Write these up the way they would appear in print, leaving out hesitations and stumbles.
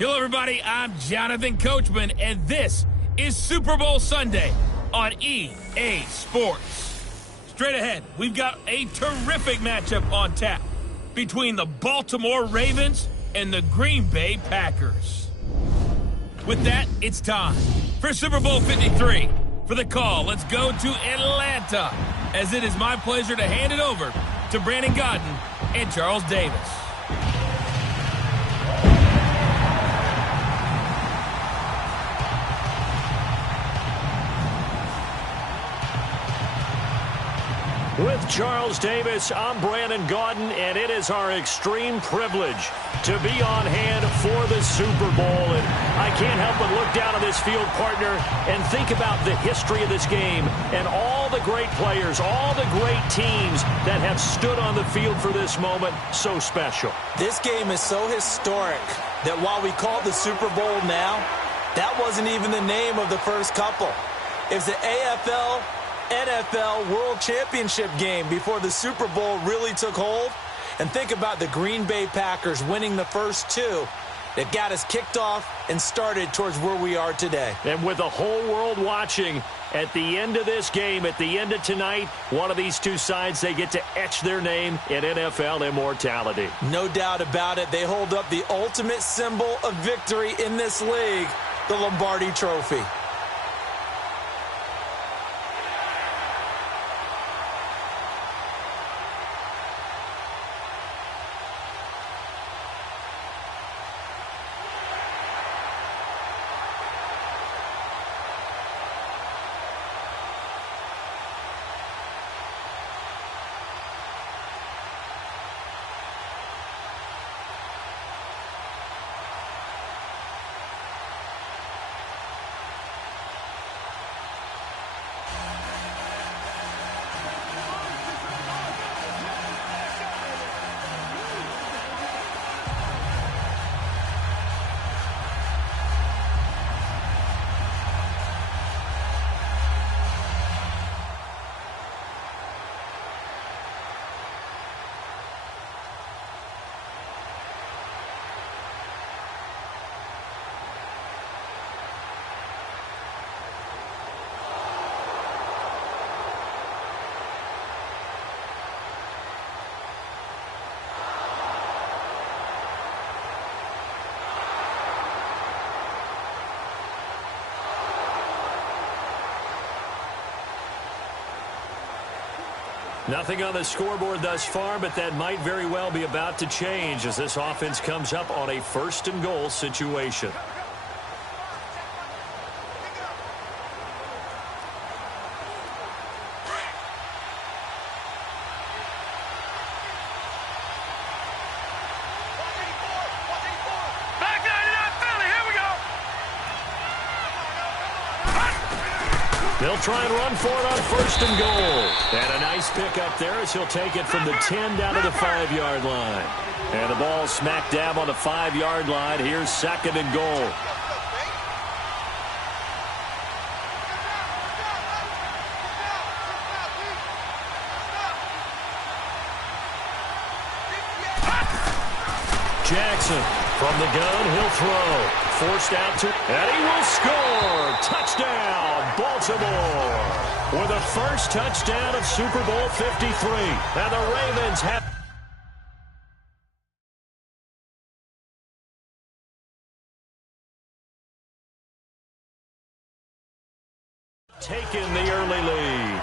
Hello, everybody. I'm Jonathan Coachman, and this is Super Bowl Sunday on EA Sports. Straight ahead, we've got a terrific matchup on tap between the Baltimore Ravens and the Green Bay Packers. With that, it's time for Super Bowl 53. For the call, let's go to Atlanta, as it is my pleasure to hand it over to Brandon Godden and Charles Davis. With Charles Davis, I'm Brandon Gaudin, and it is our extreme privilege to be on hand for the Super Bowl. And I can't help but look down on this field, partner, and think about the history of this game and all the great players, all the great teams that have stood on the field for this moment. So special. This game is so historic that while we call it the Super Bowl now, that wasn't even the name of the first couple. It's the AFL NFL World Championship game before the Super Bowl really took hold. And think about the Green Bay Packers winning the first two that got us kicked off and started towards where we are today. And with the whole world watching, at the end of this game, at the end of tonight, one of these two sides, they get to etch their name in NFL immortality. No doubt about it. They hold up the ultimate symbol of victory in this league, the Lombardi Trophy. Nothing on the scoreboard thus far, but that might very well be about to change as this offense comes up on a first-and-goal situation. They'll try and run for it on first and goal. And a nice pick up there as he'll take it from the 10 down to the 5-yard line. And the ball smack dab on the 5-yard line. Here's second and goal. Jackson from the gun, he'll throw. Forced out to, and he will score. Touchdown, Baltimore. With the first touchdown of Super Bowl 53. And the Ravens have taken the early lead.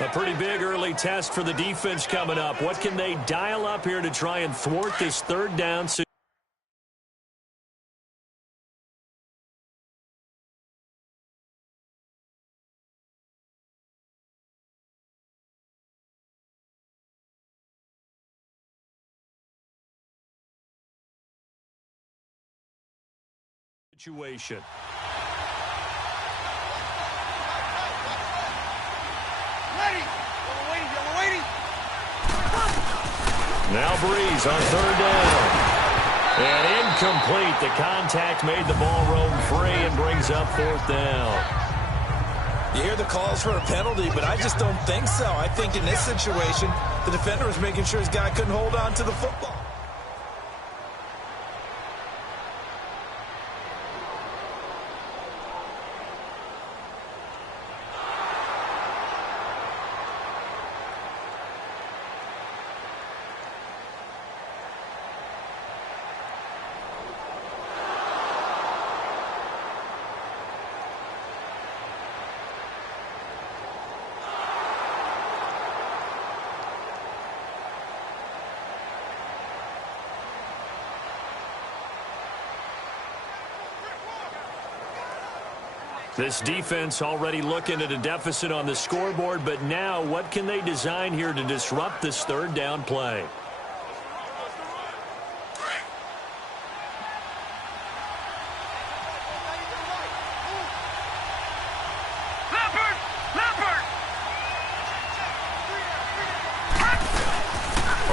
A pretty big early test for the defense coming up. What can they dial up here to try and thwart this third down situation? Now Breeze on third down. And incomplete. The contact made the ball roam free and brings up fourth down. You hear the calls for a penalty, but I just don't think so. I think in this situation, the defender was making sure his guy couldn't hold on to the football. This defense already looking at a deficit on the scoreboard, but now what can they design here to disrupt this third down play?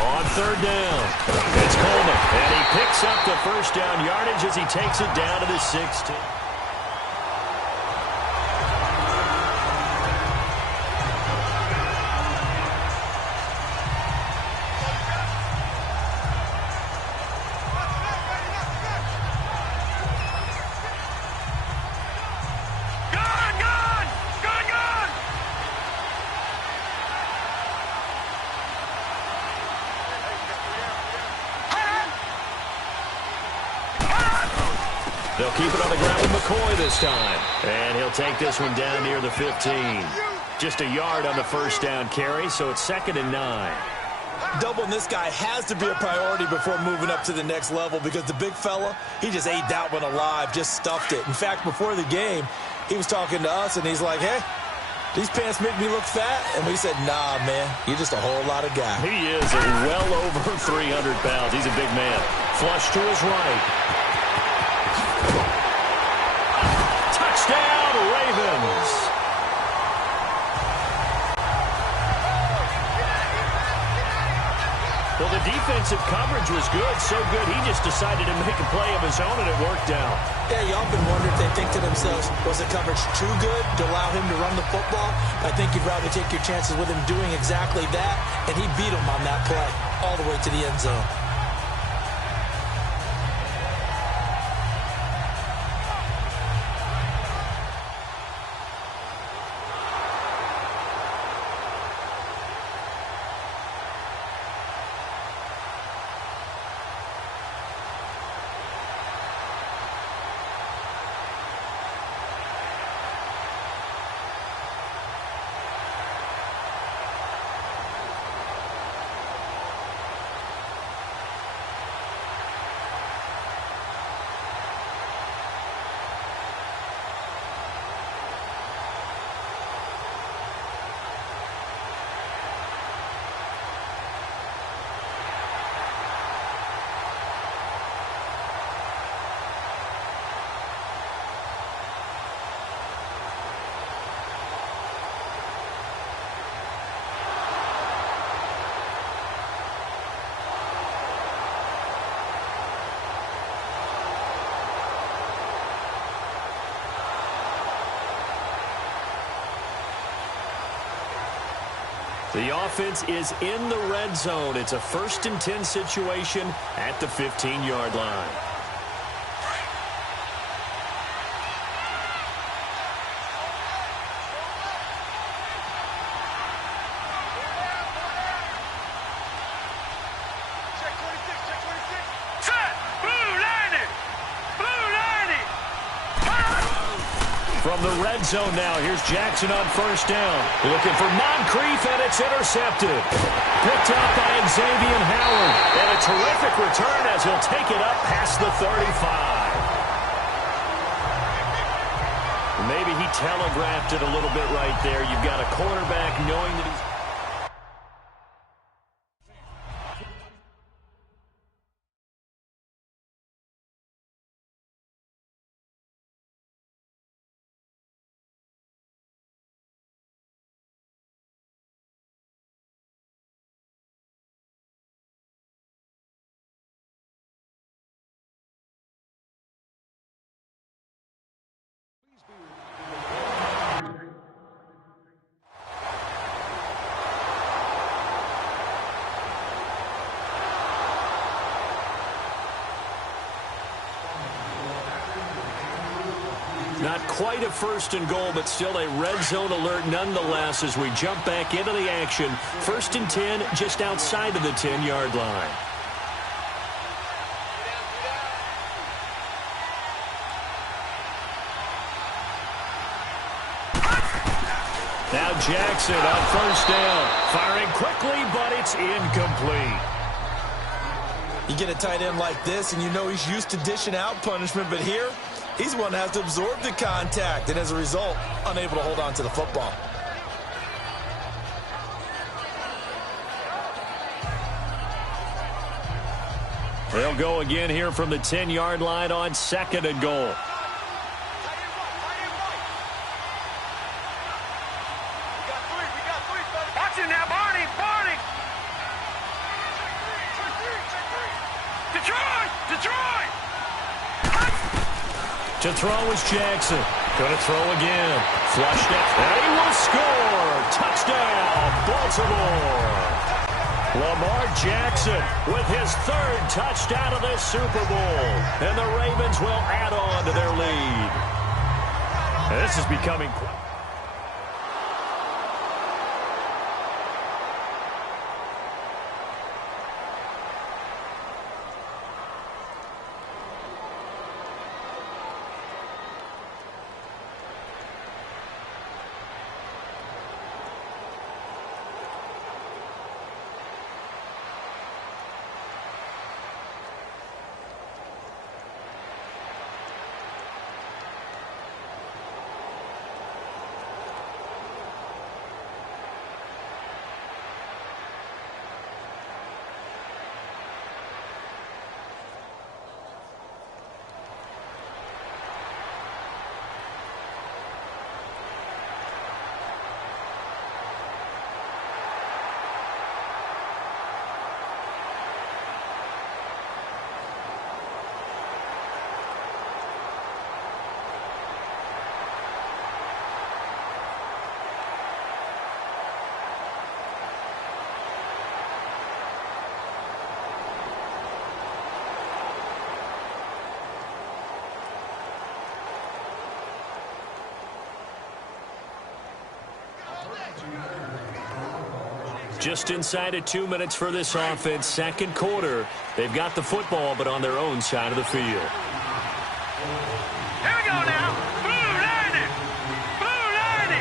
On third down, it's Coleman, and he picks up the first down yardage as he takes it down to the 16. They'll keep it on the ground with McCoy this time. And he'll take this one down near the 15. Just a yard on the first down carry, so it's 2nd and 9. Doubling this guy has to be a priority before moving up to the next level because the big fella, he just ate that one alive, just stuffed it. In fact, before the game, he was talking to us, and he's like, hey, these pants make me look fat? And we said, nah, man, you're just a whole lot of guy. He is well over 300 pounds. He's a big man. Flush to his right. Touchdown, Ravens. Well, the defensive coverage was good, so good he just decided to make a play of his own, and it worked out. Yeah, you often wonder if they think to themselves, was the coverage too good to allow him to run the football? I think you'd rather take your chances with him doing exactly that, and he beat him on that play all the way to the end zone. The offense is in the red zone. It's a 1st and 10 situation at the 15-yard line. From the red zone now, here's Jackson on 1st down. Looking for Moncrief, and it's intercepted. Picked up by Xavier Howard. And a terrific return as he'll take it up past the 35. Maybe he telegraphed it a little bit right there. You've got a quarterback knowing that he's... Not quite a 1st and goal, but still a red zone alert nonetheless as we jump back into the action. 1st and 10, just outside of the 10-yard line. Now Jackson on 1st down. Firing quickly, but it's incomplete. You get a tight end like this, and you know he's used to dishing out punishment, but here, he's the one that has to absorb the contact, and as a result, unable to hold on to the football. They'll go again here from the 10-yard line on 2nd and goal. To throw is Jackson. Going to throw again. Flushed it. And he will score. Touchdown, Baltimore. Lamar Jackson with his 3rd touchdown of this Super Bowl. And the Ravens will add on to their lead. And this is becoming... Just inside of 2 minutes for this offense. 2nd quarter. They've got the football, but on their own side of the field. Here we go now. Blue 90. Blue 90.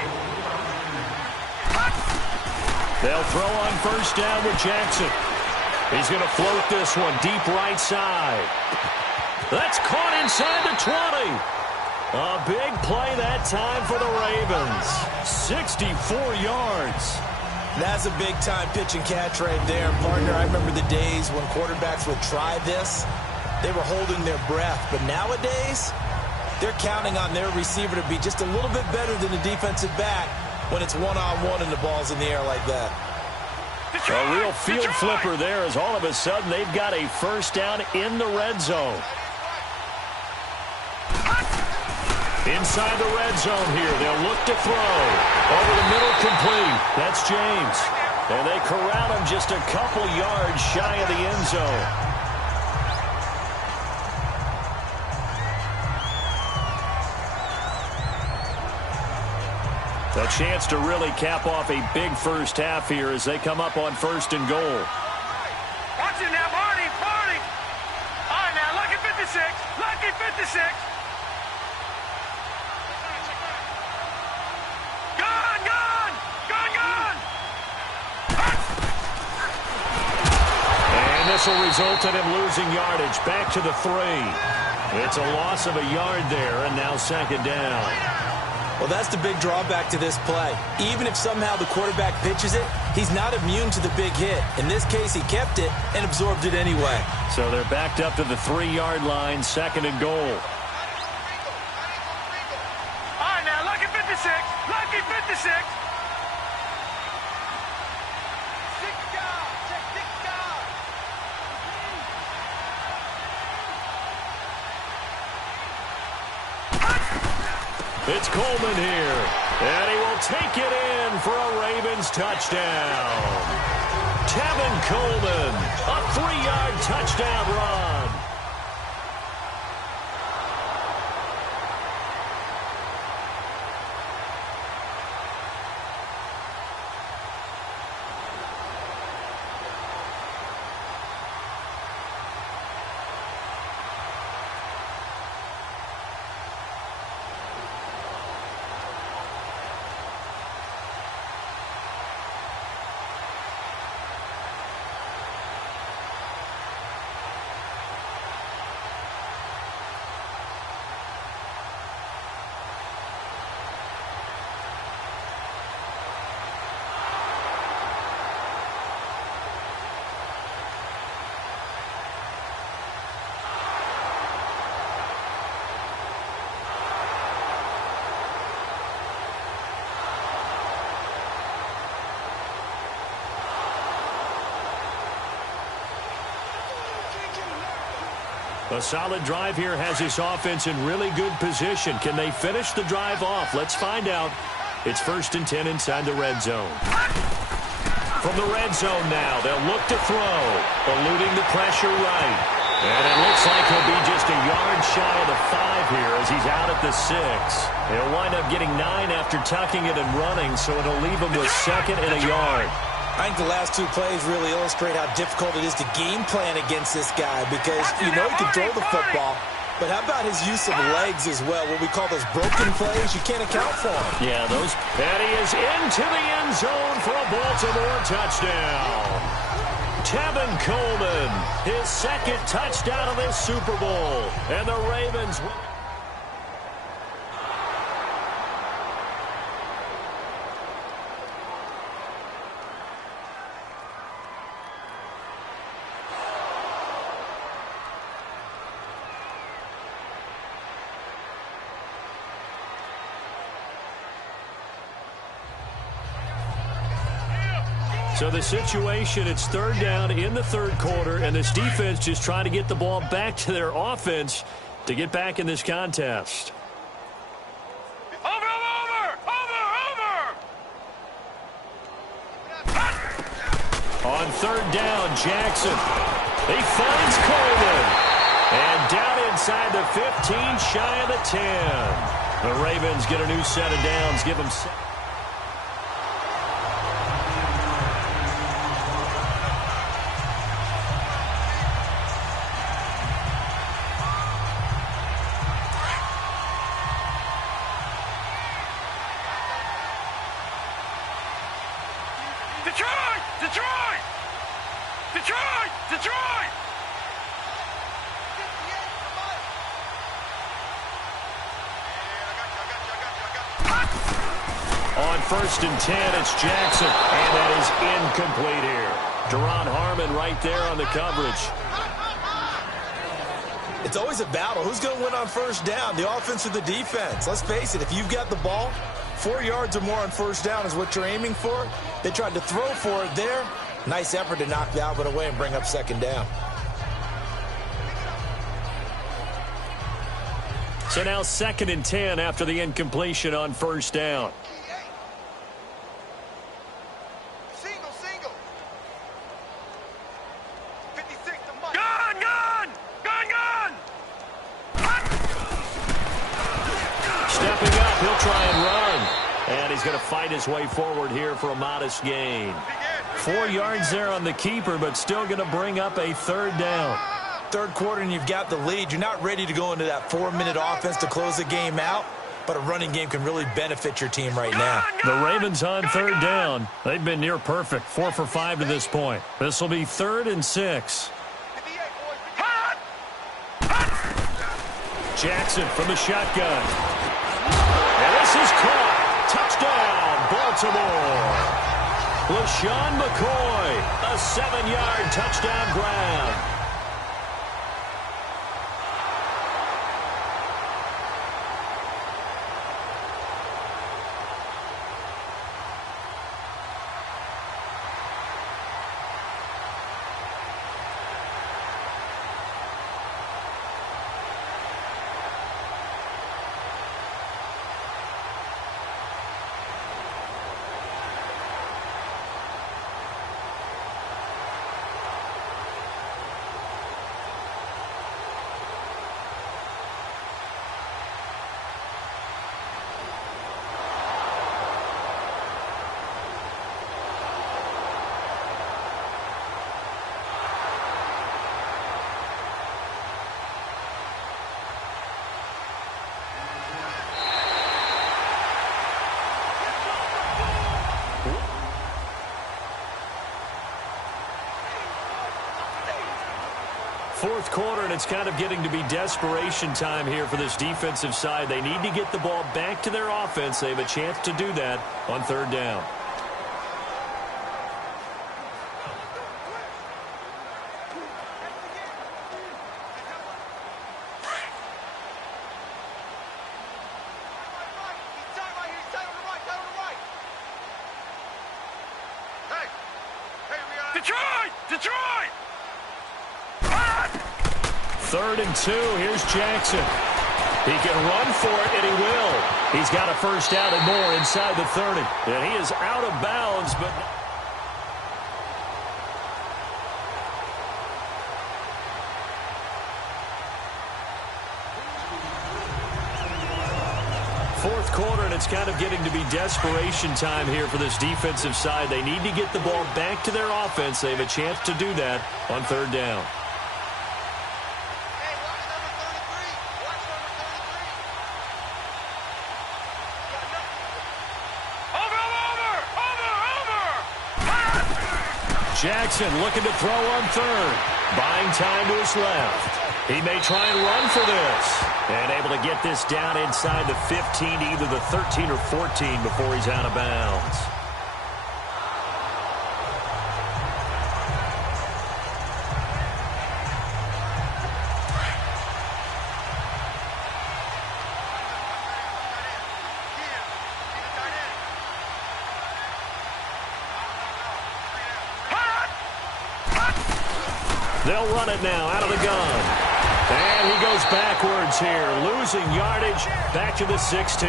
They'll throw on 1st down with Jackson. He's going to float this one deep right side. That's caught inside the 20. A big play that time for the Ravens. 64 yards. That's a big-time pitch and catch right there. Partner, I remember the days when quarterbacks would try this. They were holding their breath. But nowadays, they're counting on their receiver to be just a little bit better than the defensive back when it's one-on-one and the ball's in the air like that. A real field flipper there as all of a sudden they've got a 1st down in the red zone. Inside the red zone here. They'll look to throw. Over the middle, complete. That's James. And they corral him just a couple yards shy of the end zone. A chance to really cap off a big 1st half here as they come up on 1st and goal. Watch it now, Barney. Barney. All right, now, lucky 56. Lucky 56. This will result in him losing yardage. Back to the 3. It's a loss of a yard there, and now 2nd down. Well, that's the big drawback to this play. Even if somehow the quarterback pitches it, he's not immune to the big hit. In this case, he kept it and absorbed it anyway. So they're backed up to the 3-yard line, 2nd and goal. All right, now, lucky 56. Lucky 56. It's Coleman here, and he will take it in for a Ravens touchdown. Tevin Coleman, a 3-yard touchdown run. A solid drive here has this offense in really good position. Can they finish the drive off? Let's find out. It's 1st and 10 inside the red zone. From the red zone now, they'll look to throw, eluding the pressure right. And it looks like he'll be just a yard shy of the 5 here as he's out at the 6. He'll wind up getting 9 after tucking it and running, so it'll leave him with 2nd and a yard. I think the last 2 plays really illustrate how difficult it is to game plan against this guy because you know he can throw the football, but how about his use of legs as well? What we call those broken plays, you can't account for them. Yeah, those. And he is into the end zone for a Baltimore touchdown. Tevin Coleman, his 2nd touchdown of this Super Bowl. And the Ravens win. So the situation, it's 3rd down in the 3rd quarter, and this defense just trying to get the ball back to their offense to get back in this contest. On 3rd down, Jackson. He finds Coleman. And down inside the 15, shy of the 10. The Ravens get a new set of downs, give them 7. Detroit! On 1st and 10, it's Jackson, and that is incomplete here. Deron Harmon right there on the coverage. It's always a battle. Who's going to win on 1st down, the offense or the defense? Let's face it, if you've got the ball, 4 yards or more on 1st down is what you're aiming for. They tried to throw for it there. Nice effort to knock the Albert away and bring up 2nd down. So now 2nd and 10 after the incompletion on 1st down. Single. 56 to Mike. Gun! Stepping up, he'll try and run. And he's going to fight his way forward here for a modest gain. 4 yards there on the keeper, but still going to bring up a 3rd down. 3rd quarter and you've got the lead. You're not ready to go into that 4-minute offense to close the game out, but a running game can really benefit your team right now. The Ravens on 3rd down. They've been near perfect, 4 for 5 to this point. This will be 3rd and 6. Jackson from the shotgun. And this is caught. Touchdown, Baltimore. LaShawn McCoy, a 7-yard touchdown grab. Fourth quarter, and it's kind of getting to be desperation time here for this defensive side. They need to get the ball back to their offense. They have a chance to do that on 3rd down. 3rd and 2. Here's Jackson. He can run for it, and he will. He's got a first down and more inside the 30. And he is out of bounds, but... Fourth quarter, and it's kind of getting to be desperation time here for this defensive side. They need to get the ball back to their offense. They have a chance to do that on 3rd down. Jackson looking to throw on 3rd. Buying time to his left. He may try and run for this. And able to get this down inside the 15 to either the 13 or 14 before he's out of bounds. They'll run it now out of the gun. And he goes backwards here, losing yardage back to the 16.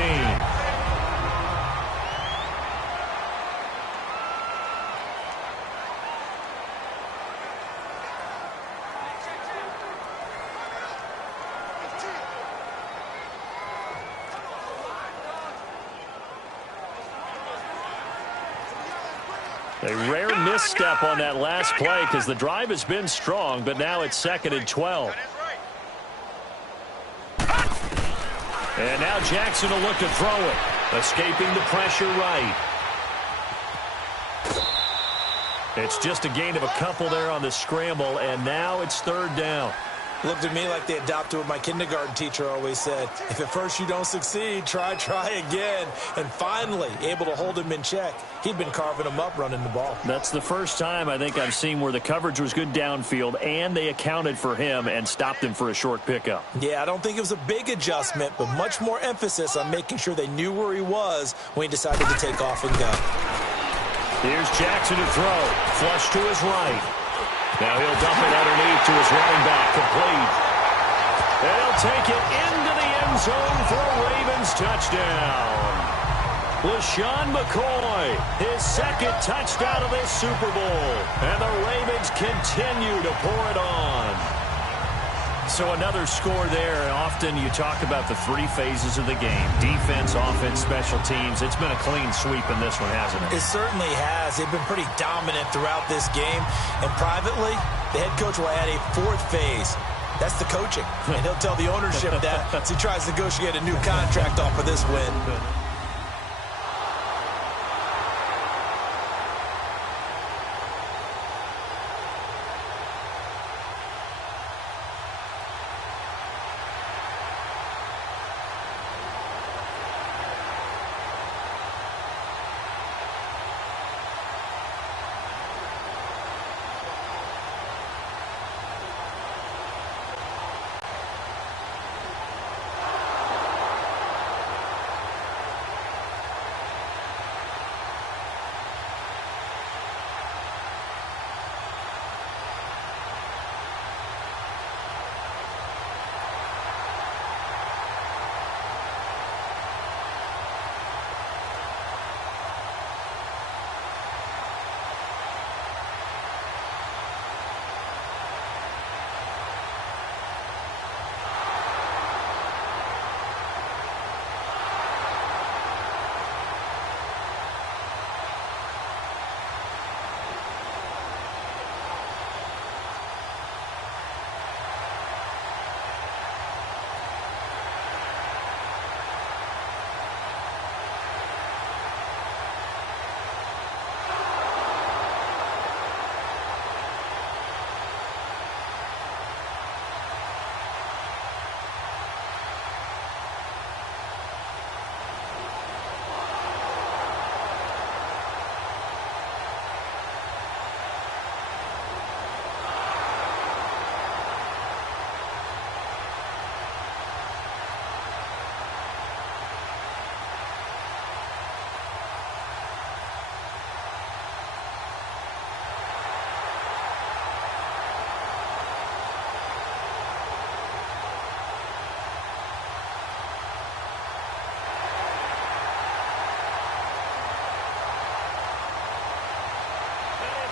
A rare misstep on that last play because the drive has been strong, but now it's 2nd and 12. And now Jackson will look to throw it. Escaping the pressure right. It's just a gain of a couple there on the scramble, and now it's 3rd down. Looked at me like they adopted what my kindergarten teacher always said. If at first you don't succeed, try again. And finally, able to hold him in check. He'd been carving him up running the ball. That's the first time I think I've seen where the coverage was good downfield, and they accounted for him and stopped him for a short pickup. Yeah, I don't think it was a big adjustment, but much more emphasis on making sure they knew where he was when he decided to take off and go. Here's Jackson to throw. Flush to his right. Now he'll dump it underneath to his running back, complete. And he'll take it into the end zone for a Ravens touchdown. LaShawn McCoy, his 2nd touchdown of this Super Bowl. And the Ravens continue to pour it on. So another score there. Often you talk about the 3 phases of the game. Defense, offense, special teams. It's been a clean sweep in this one, hasn't it? It certainly has. They've been pretty dominant throughout this game. And privately, the head coach will add a 4th phase. That's the coaching. And he'll tell the ownership that as he tries to negotiate a new contract off of this win.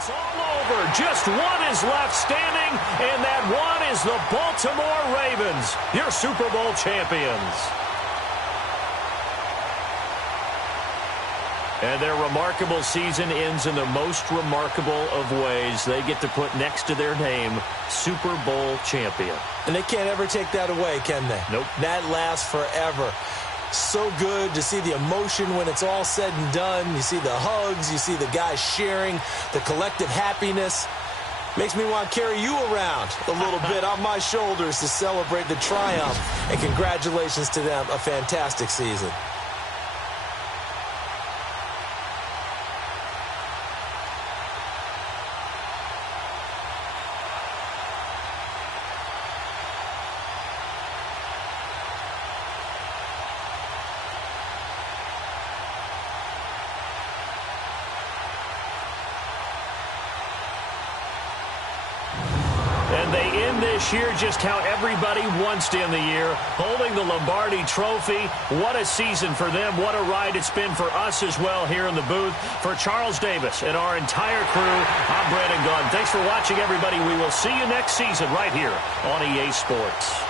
It's all over. Just one is left standing, and that one is the Baltimore Ravens, your Super Bowl champions. And their remarkable season ends in the most remarkable of ways. They get to put next to their name, Super Bowl champion. And they can't ever take that away, can they? Nope. That lasts forever. So good to see the emotion when it's all said and done. You see the hugs. You see the guys sharing, the collective happiness. Makes me want to carry you around a little bit on my shoulders to celebrate the triumph. And congratulations to them. A fantastic season. And they end this year just how everybody wants to end the year, holding the Lombardi Trophy. What a season for them. What a ride it's been for us as well here in the booth. For Charles Davis and our entire crew, I'm Brandon Gaudin. Thanks for watching, everybody. We will see you next season right here on EA Sports.